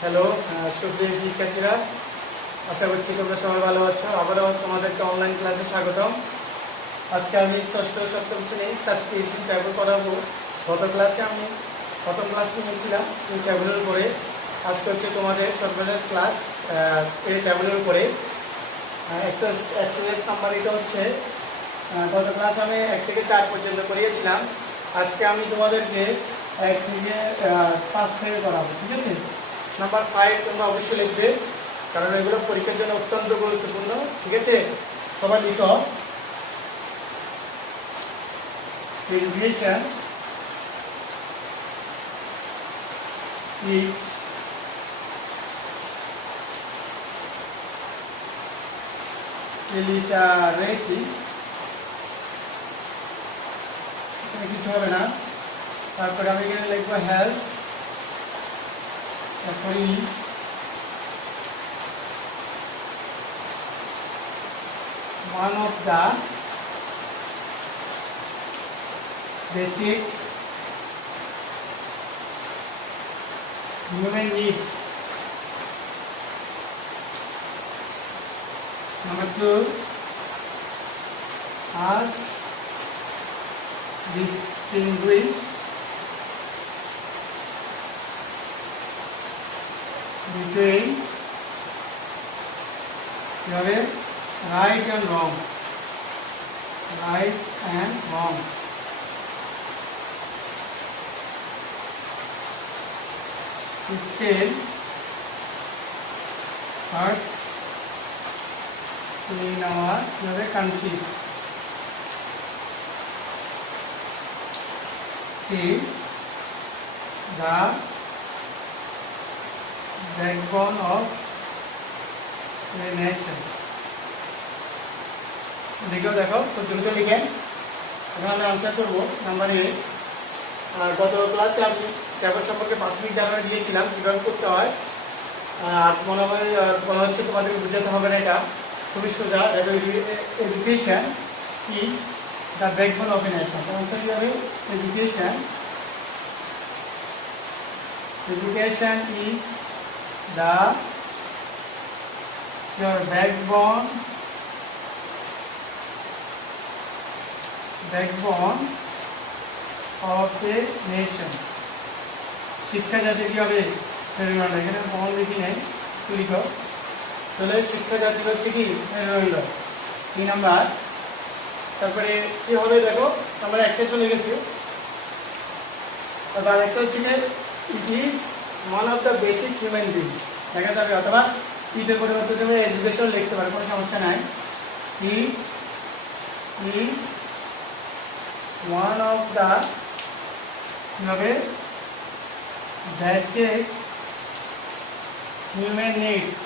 হ্যালো সুপ্রিয় শিক্ষার্থীরা, আশা করছি তোমরা সবাই ভালো আছো। আবারও তোমাদেরকে অনলাইন ক্লাসে স্বাগতম। আজকে আমি ষষ্ঠ ও সপ্তম শ্রেণী সাবস্ক্রিপশন ট্যাবল করাবো। গত ক্লাসে আমি প্রথম ক্লাস নিয়েছিলাম এই ট্যাবলের উপরে। আজকে হচ্ছে তোমাদের সর্বশেষ ক্লাস এই ট্যাবলের উপরে। এক্সারসাইজ নাম্বার এটা হচ্ছে, গত ক্লাস আমি 1 থেকে 4 পর্যন্ত করিয়েছিলাম। আজকে আমি তোমাদেরকে 1 থেকে 5 থেকে করাবো, ঠিক আছে। নাম্বার 5 তোমরা অবশ্যই লিখবে, কারণ এগুলো পরীক্ষার জন্য অত্যন্ত গুরুত্বপূর্ণ, ঠিক আছে। সবাই লিখো, টেলিভিশন is literacy, এখানে কিছু হবে না। তারপরে আমি এখানে লিখবো হেলথ, তারপরে is one of the basic human needs. Number 2, as distinguished between right and wrong. Right and wrong. Still hurts in our country. Is the backbone of a nation. দেখো তো দ্রুত লিখেন। এখন আমি আনসার করবো নাম্বার 8। গত ক্লাসে আমি ট্যাবল সম্পর্কে প্রাথমিক ধারণা দিয়েছিলাম কীভাবে করতে হয়। আর মনে হচ্ছে তোমাদেরকে বুঝাতে হবে না, এটা খুবই সোজা। Education is the backbone of a nation. Answer কী হবে? Education is the backbone of a nation. শিক্ষা জাতির কি হবে? এখানে বন লিখি নেই, লিখো। তাহলে শিক্ষা জাতি হচ্ছে কি রইল 3 নাম্বার। তারপরে কি হবে দেখো, আমরা একটা চলে গেছি। তারপর একটা হচ্ছে যে it is one of the basic human being দেখা যাবে, অথবা ইটের পরিবর্তে তুমি এডুকেশন লিখতে পারো, কোনো সমস্যা নাই। It is one of the কিভাবে বেসিক হিউম্যান নিডস।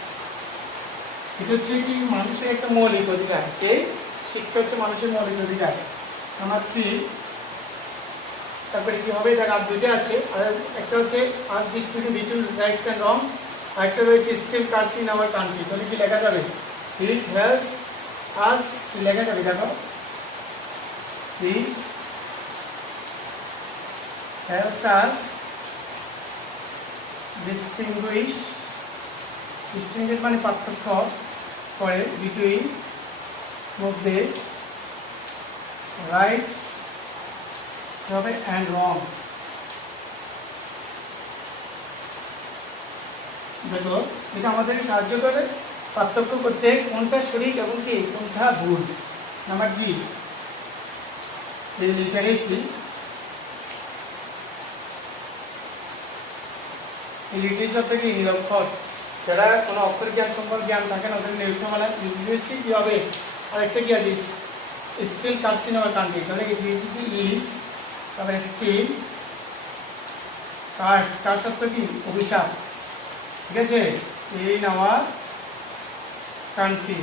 এটা হচ্ছে কি মানুষের একটা মৌলিক অধিকার। এই শিক্ষা হচ্ছে মানুষের মৌলিক অধিকার। নাম্বার 3, তারপরে কি হবে এটা আর দুইটা আছে। আর একটা হচ্ছে আজ dispute between rights and wrong, আর একটা রয়েছে still curse in our country. তাহলে কি লেখা যাবে? ইট হেল্পস আস, কি লেখা যাবে দেখো, ইট helps us distinguish মানে পার্থক্য করে between মধ্যে রাইট হবে and wrong। দেখো এটা আমাদেরকে সাহায্য করে পার্থক্য করতে কোনটা সঠিক এবং কি কোনটা ভুল। নাম্বার 3, এই লিটারেসি লিটারেচার কি নিরক্ষর, যারা কোনো অক্ষর জ্ঞান সম্পর্কে জ্ঞান থাকে না ওদের নিরক্ষর লিটারেসি কি হবে। আর একটা কি আছে steel curse in our country. তাহলে কি ইজ, তারপরে স্টিল কার্স অর্থ কি অভিশাপ, ঠিক আছে, ইন আওয়ার কান্ট্রি।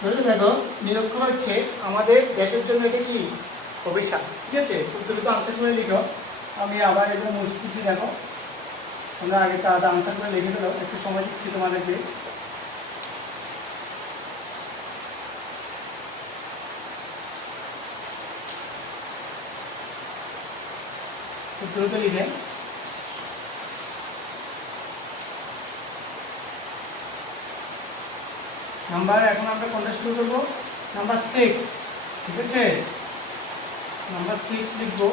ধরে দেখো নিরক্ষর হচ্ছে আমাদের দেশের জন্য এটা কি অভিশাপ, ঠিক আছে। খুব দ্রুত আনসার করে লিখো। আমি আবার এগুলো মুছতেছি, দেখো আমরা আগে তার আনসার করে লিখে দিল, একটু সময় দিচ্ছি তোমাদেরকে। দ্রুত লিখে নাম্বার এখন আমরা কোনটা শুরু করবো? নাম্বার 6, ঠিক আছে? নাম্বার 6 লিখবো।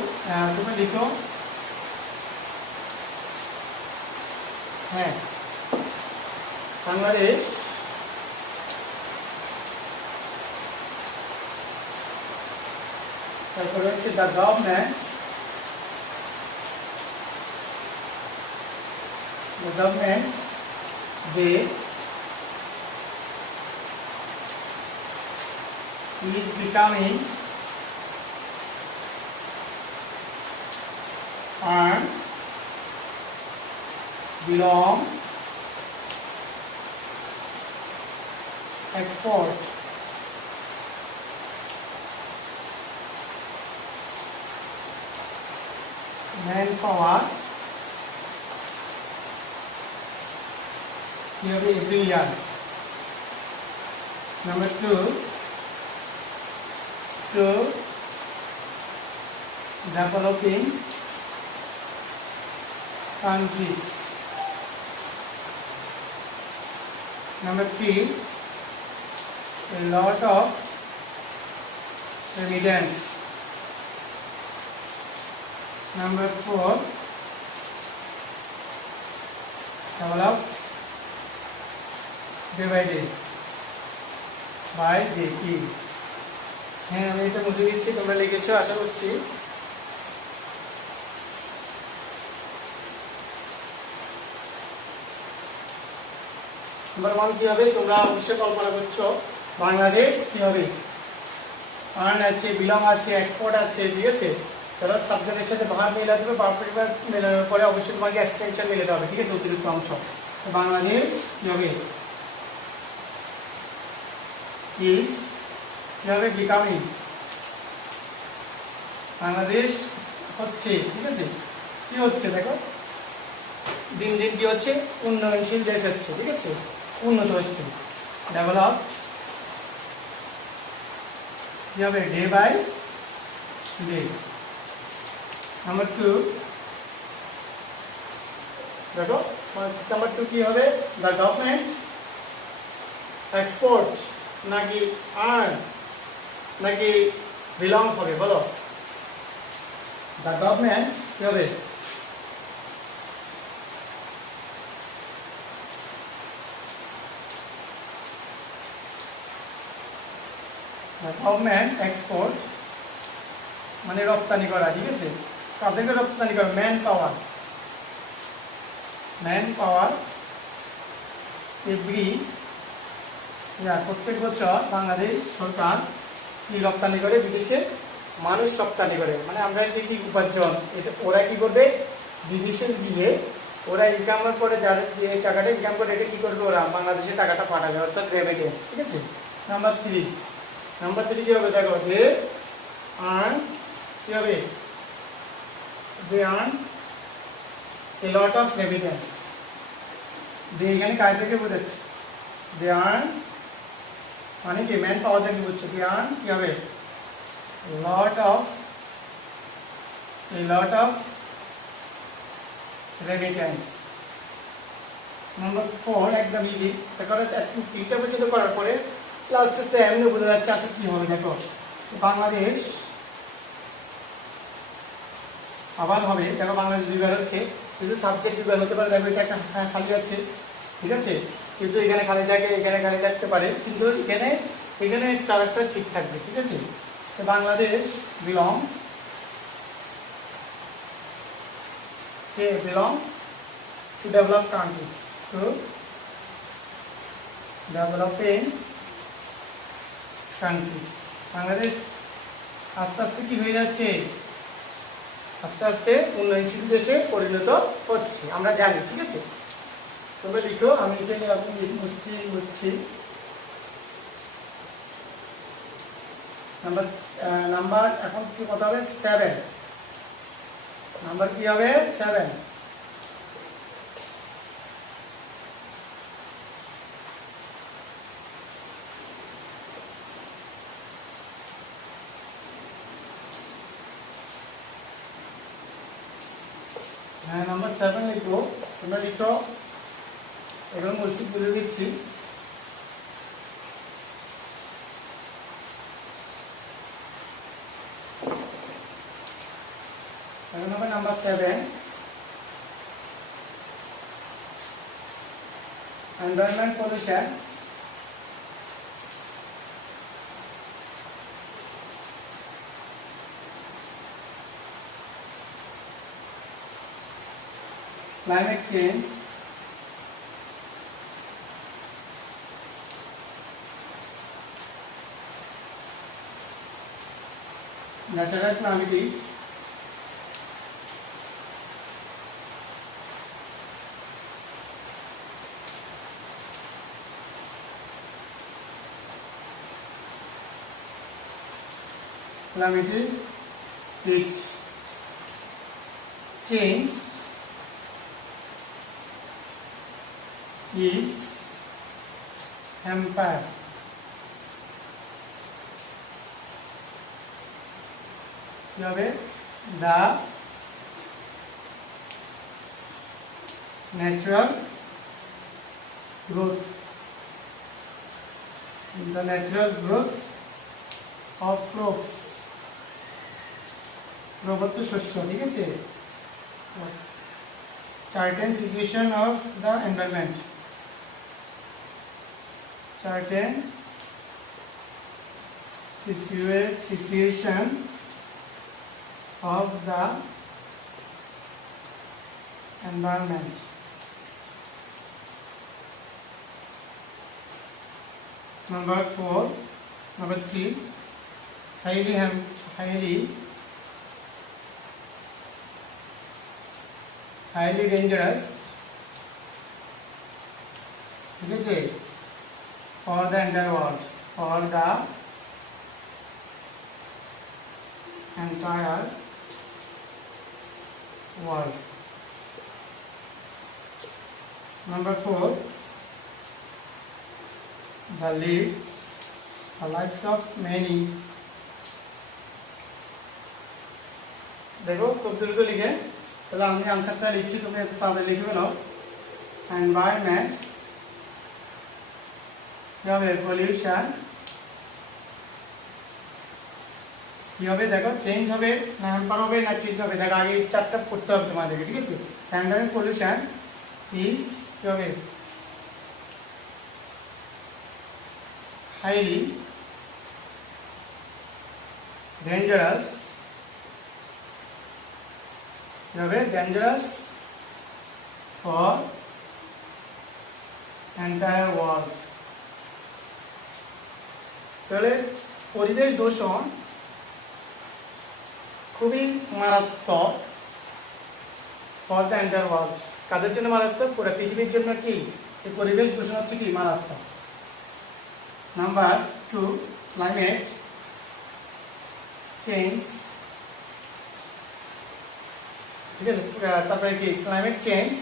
তুমি লিখো। হ্যাঁ, বাংলাদেশ তারপরে হচ্ছে the government they is becoming and belong export manpower every year. Number 2, to developing countries. Number 3, a lot of remittance. Number 4, develop day by day by day. হ্যাঁ, আমি এটা মুছে দিচ্ছি, তোমরা লিখেছো আশা করছি। নাম্বার 1 কি হবে? তোমরা অবশ্যই কল্পনা করছো বাংলাদেশ কি হবে। আর্ন আছে, বিলং আছে, এক্সপোর্ট আছে, ঠিক আছে? তাহলে সাবজেক্টের সাথে ভার মিলাতে হবে, পারফেক্ট ভার মেলানোর পরে অবশ্যই তোমাকে এক্সটেনশন মিলাতে হবে, ঠিক আছে? অতিরিক্ত অংশ। তো বাংলাদেশ কি হবে? is কি হবে? becoming বাংলাদেশ হচ্ছে, ঠিক আছে? কি হচ্ছে দেখো, দিন দিন কি হচ্ছে? উন্নয়নশীল দেশ হচ্ছে, ঠিক আছে? উন্নত হচ্ছে, ডেভেলপ কি হবে? Day by day. নাম্বার 2 দেখো, নাম্বার 2 কি হবে? দ্য গভর্নমেন্ট এক্সপোর্ট নাকি আর্ন নাকি বিলং হবে? বলো। দ্য গভর্নমেন্ট কি হবে? গভর্নমেন্ট এক্সপোর্ট মানে রপ্তানি করা, ঠিক আছে? কাদেরকে রপ্তানি করা? ম্যান পাওয়ার এভরি প্রত্যেক বছর বাংলাদেশ সরকার কি রপ্তানি করে? বিদেশে মানুষ রপ্তানি করে। মানে আমরা যে কি উপার্জন, এটা ওরা কি করবে? বিদেশে গিয়ে ওরা ইনকামের পরে যার যে টাকাটা ইনকাম করে এটা কি করবে? ওরা বাংলাদেশে টাকাটা পাঠাবে, অর্থাৎ রেমিটেন্স, ঠিক আছে? নাম্বার 3 কি হবে? দেখো, দে আর্ন কি হবে? They earn a lot of remittance. They এখানে কাজ থেকে বোঝাচ্ছে, দে আর্ন মানে কি? ম্যান পাওয়ার থেকে বুঝছো। দে আর্ন কি হবে? লট অফ রেমিটেন্স। নাম্বার 4 একদম ইজি। তারপরে একটু 3টা পর্যন্ত করার পরে লাস্টে এমনি বোঝা যাচ্ছে আসলে কি হবে। দেখো, বাংলাদেশ আবার হবে। দেখো, বাংলাদেশ বিভাগ হচ্ছে, কিন্তু সাবজেক্ট বিভাগ হতে পারে। দেখো, এটা একটা খালি আছে, ঠিক আছে? কিন্তু এখানে খালি থাকে, এখানে খালি থাকতে পারে, কিন্তু এখানে চারটা ঠিক থাকবে, ঠিক আছে? তো Bangladesh belong to develop countries, to developing countries. Bangladesh আস্তে আস্তে কি হয়ে যাচ্ছে? আস্তে আস্তে উন্নয়নশীল দেশে পরিণত হচ্ছে, আমরা জানি, ঠিক আছে? তোমরা লিখো, আমি এখানে আপনি বুঝছি। নাম্বার এখন কি কত হবে? 7। নাম্বার কি হবে? 7। হ্যাঁ, নাম্বার 7 লিখবো। তোমরা লিখো, এগুলো মসজিদ বুঝে দিচ্ছি। নাম্বার 7, environment pollution. Climate change. Natural calamities. Calamity, heat change is hampered the natural growth of crops. প্রবর্ত শস্য, ঠিক আছে। Certain situation of the environment. Certain situation of the environment. Number 3, highly dangerous, ঠিক আছে, for the entire world, Number 4, the lives of many. देखो खूब দ্রুত লিখে, তাহলে আমি আনসারটা লিখছি, তুমি একটু তাড়াতাড়ি লিখবে নাও। এনভায়রনমেন্ট, কি হবে, পলিউশন, কি হবে দেখো, চেঞ্জ হবে না হ্যাম্পার হবে না চেঞ্জ হবে, দেখো আগে 4টা পড়তে হবে তোমাদেরকে, ঠিক আছে। এনভায়রনমেন্ট পলিউশন ইজ কি হবে, highly dangerous, dangerous for entire world. তাহলে পরিবেশ দূষণ খুবই মারাত্মক ফর দ্য এন্টায়ার ওয়ার্ল্ড। কাদের জন্য মারাত্মক? পুরো পৃথিবীর জন্য কি এই পরিবেশ দূষণ হচ্ছে কি মারাত্মক। নাম্বার 2, ক্লাইমেট চেঞ্জ, ঠিক আছে। তারপরে কি ক্লাইমেট চেঞ্জ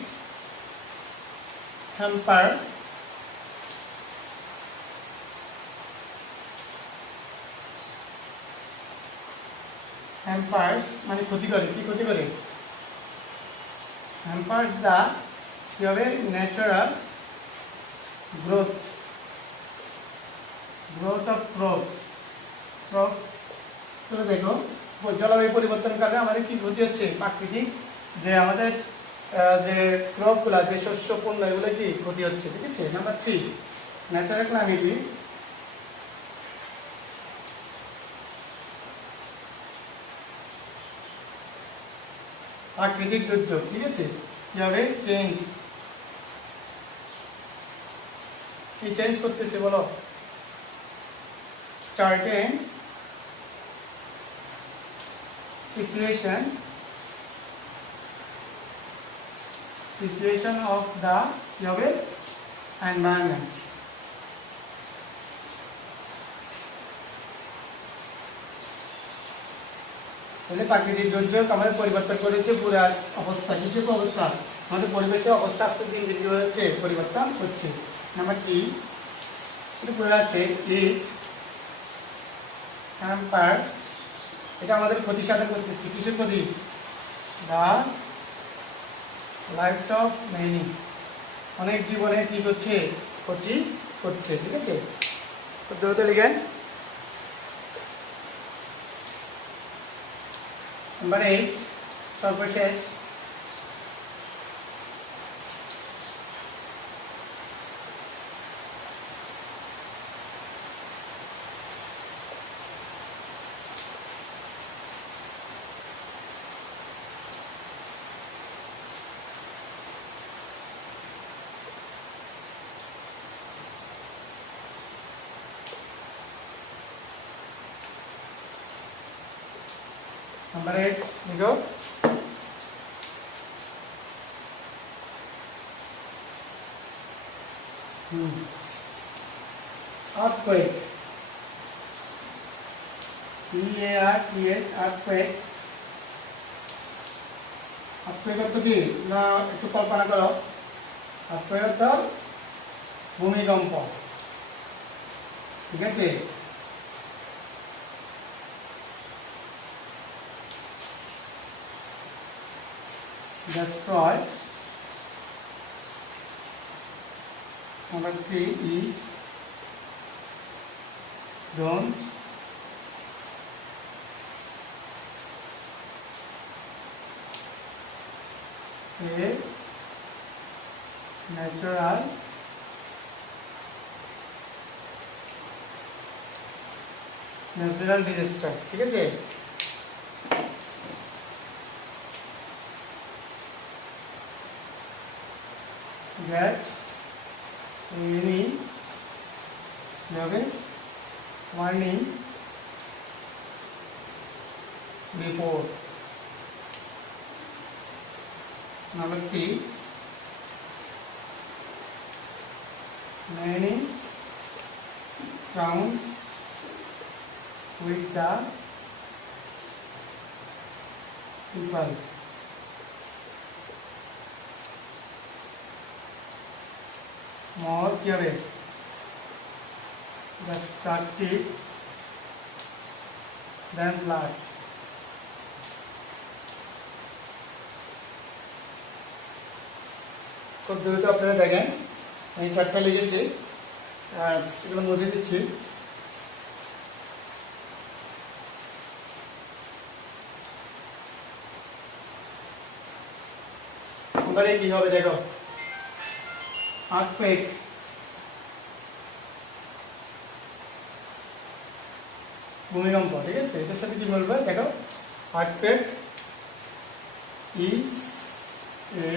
হ্যাম্পার্স মানে ক্ষতি করে, কি ক্ষতি করে, হ্যাম্পার্স দা কি হবে, ন্যাচারাল গ্রোথ অফ ক্রপস। তাহলে দেখো জলবায়ু পরিবর্তন কারণে আমাদের কি ক্ষতি হচ্ছে, প্রাকৃতিক যে আমাদের যে ক্রপগুলা, যে শস্য পণ্য, এগুলো কি ক্ষতি হচ্ছে, ঠিক আছে। নাম্বার 3, ন্যাচারাল ক্লাইমেটি, প্রাকৃতিক দুর্যোগ, ঠিক আছে। কি হবে, চেঞ্জ, কি চেঞ্জ করতেছে বলো, certain situation of the কি হবে, environment. তাহলে প্রাকৃতিক দুর্যোগ আমাদের পরিবর্তন করেছে পুরো অবস্থা, কিছু অবস্থা আমাদের পরিবেশের অবস্থা আস্তে দিন দিন হচ্ছে পরিবর্তন হচ্ছে। নাম্বার 3, এটা পড়ে আছে হিট হ্যাম্পার্স, এটা আমাদের ক্ষতি সাধন করতেছে, কিছু ক্ষতি, দা লাইফস অফ মেনি, অনেক জীবনে কি করছে, ক্ষতি করছে, ঠিক আছে। তো দ্রুত লিখেন। নাম্বার 8, তারপর শেষ। Number 8, you go. Earthquake. E-A-R-T-H, earthquake. earthquake অর্থ কি না একটু কল্পনা করো। earthquake অর্থ ভূমিকম্প, ঠিক আছে। Destroy. Number 3 is don't a natural disaster, ঠিক আছে। Get any warning before. Number 3, many towns with the people. More क्या है destructive than flood. খুব দ্রুত আপনারা দেখেন আমি চারটা লিখেছি আর সেগুলো মুছে দিচ্ছি। নম্বরে কি হবে দেখো, earthquake, ভূমিকম্প, ঠিক আছে। এটার সাথে কি বলবো দেখো, earthquake is a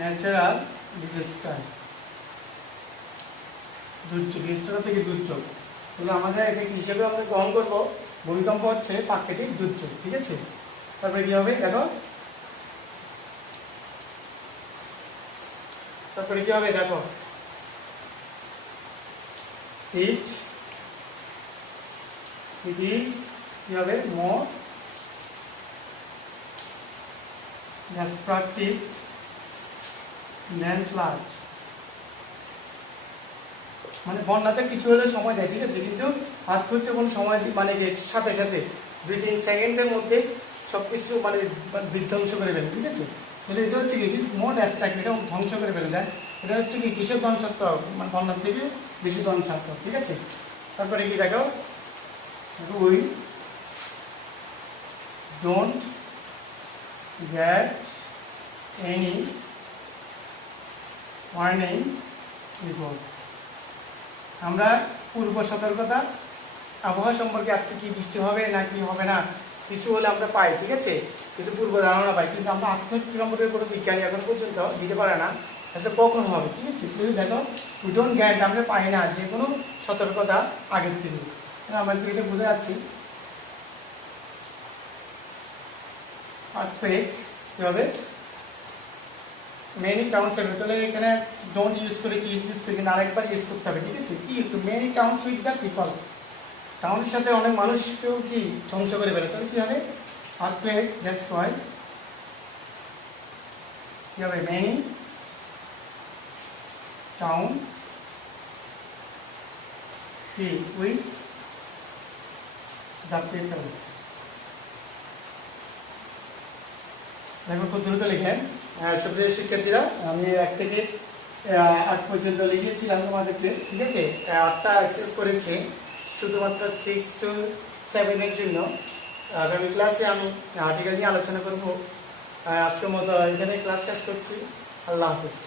natural disaster. দুর্যোগ, ডিজাস্টার থেকে দুর্যোগ, তাহলে আমাদের এটা হিসেবে আমরা গ্রহণ করবো ভূমিকম্প হচ্ছে প্রাকৃতিক দুর্যোগ, ঠিক আছে। তারপরে কি হবে দেখো, তারপরে কি হবে দেখো, it is কি হবে more destructive than flood. মানে বন্যাতে কিছু হলে সময় দেয়, ঠিক আছে, কিন্তু হাত করতে কোনো সময় মানে সাথে সাথে 2-3 সেকেন্ডের মধ্যে সবকিছু মানে বিধ্বংস করে ফেলে, ঠিক আছে। তাহলে এটা হচ্ছে কি মোর ডিস্ট্রাক্ট, এটা ধ্বংস করে ফেলে দেয়। এটা হচ্ছে কি কিসের ধ্বংসাত্মক, মানে বন্যার থেকে বেশি ধ্বংসাত্মক, ঠিক আছে। তারপরে কি দেখো, we don't get any warning before. আমরা পূর্ব সতর্কতা আবহাওয়া সম্পর্কে আজকে কি বৃষ্টি হবে না কি হবে না কিছু হলে আমরা পাই, ঠিক আছে, কিন্তু পূর্ব ধারণা পাই, কিন্তু আমরা আত্মবিশ্বাসের কোনো বিজ্ঞানী এখন পর্যন্ত দিতে পারে না আসলে কখন হবে, ঠিক আছে। তুমি দেখো উই ডোন্ট গেট, আমরা পাই না যে কোনো সতর্কতা আগের থেকে। আমরা এটা বুঝে যাচ্ছি। earthquake কি হবে, মেনি টাউনস, তাহলে এখানে ডোন্ট ইউজ করে কি ইউজ করে কিনা আরেকবার ইউজ করতে হবে, ঠিক আছে। কি use, many towns with the people, টাউনের সাথে অনেক মানুষকেও কি ধ্বংস করে ফেলে, তাহলে কি হবে earthquake destroy কি হবে মেনি টাউন কি উইথ দ্য পিপল। দেখো খুব দ্রুত লিখেন সুপ্রিয় শিক্ষার্থীরা, আমি 1 থেকে 8 পর্যন্ত লিখেছিলাম তোমাদেরকে, ঠিক আছে। 8টা অ্যাক্সেস করেছি শুধুমাত্র 6 to 7 এর জন্য, আগামী ক্লাসে আমি আর্টিকেল নিয়ে আলোচনা করব। আজকের মতো এখানে ক্লাস শেষ করছি। আল্লাহ হাফিজ।